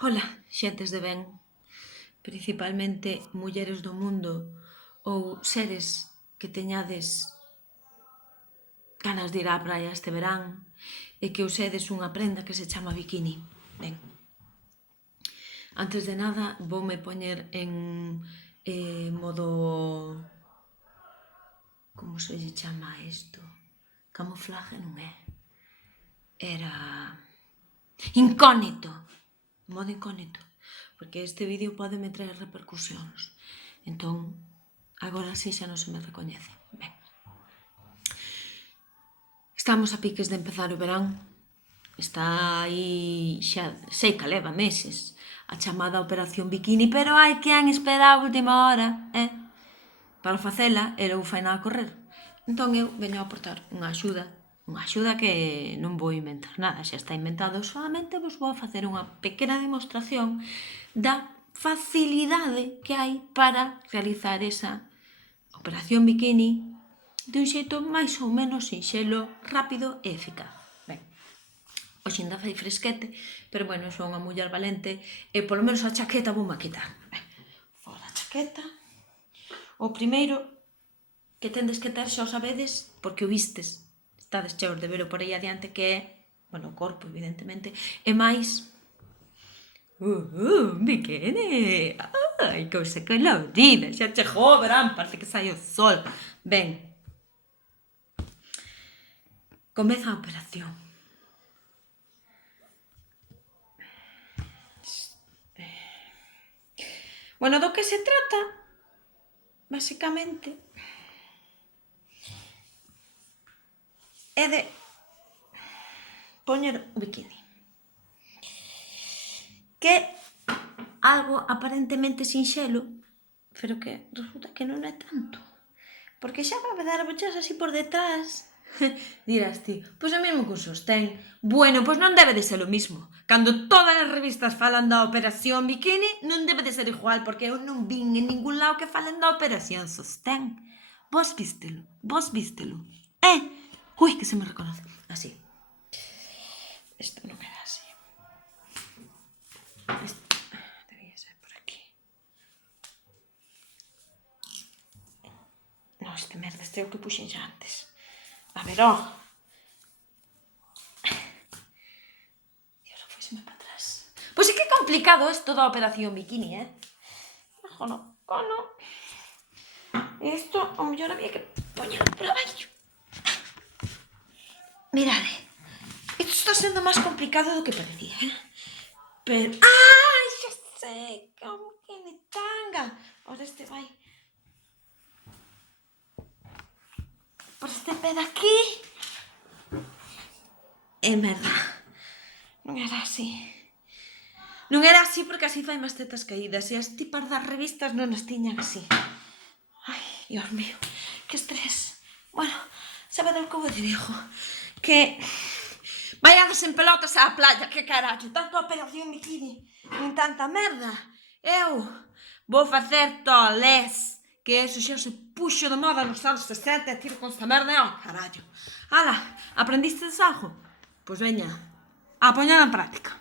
Ola, xentes de ben, principalmente mulleres do mundo ou seres que teñades ganas de ir á praia este verán e que usedes unha prenda que se chama bikini. Ben, antes de nada voume poñer en modo... Como se lle chama isto? Camuflaje non é. Era... incógnito. Modo incógnito. Porque este vídeo pode me traer repercusións. Entón, agora sí xa non se me recoñece. Ben. Estamos a piques de empezar o verán. Está aí, xa sei que leva meses, a chamada Operación Bikini, pero hai que han esperado a última hora, para facela, e logo faina a correr. Entón eu veño a aportar unha axuda que non vou inventar nada, xa está inventado, solamente vos vou facer unha pequena demostración da facilidade que hai para realizar esa Operación Bikini de un xeito máis ou menos sinxelo, rápido e eficaz. Ben, hoxe ainda fai fresquete, pero bueno, sou unha muller valente e polo menos a chaqueta vou a quitar. Ben, fora a chaqueta. O primeiro que tendes que ter xa o sabedes porque o vistes. Estades cheos de ver o por aí adiante que é, bueno, o corpo, evidentemente, e máis... bikini! Ai, cousa colorida, xa chegou o verán, parece que sai o sol. Ben, comeza a operación. Bueno, do que se trata, basicamente, é de poñer o bikini. Que é algo aparentemente sinxelo, pero que resulta que non é tanto. Porque xa para empezar a bochas así por detrás, dirás ti, pois o mesmo que un sostén. Bueno, pois non debe de ser o mismo. Cando todas as revistas falan da Operación Bikini, non debe de ser igual, porque eu non vin en ningún lado que falen da Operación Sostén. Vos vístelo. Ui, que se me reconoce. Así. Isto non era así. Isto debía ser por aquí. No, este merda, este é o que puxen xa antes. A ver, ó. E ahora foiseme para atrás. Pois é que é complicado isto da Operación Bikini, Cono. Isto, o mellor había que poñerlo por abaixo. Mirade. Isto está sendo máis complicado do que parecía, Pero... Ai, xa sei, como que me tanga. Ora este vai por este pé de aquí. É merda. Non era así. Non era así porque así fai máis tetas caídas e as tipas das revistas non as tiñan así. Ai, Dios mío, que estrés. Bueno, sabedes o que vos digo? Que vaiades en pelotas á playa, que carallo, tanto a Operación Bikini, nin tanta merda. Eu vou facer tolés, que eso xa se puxo de moda nos anos 60 e tiro con esta merda e carallo. Ala, aprendistes algo? Pois veña, a poñer en práctica.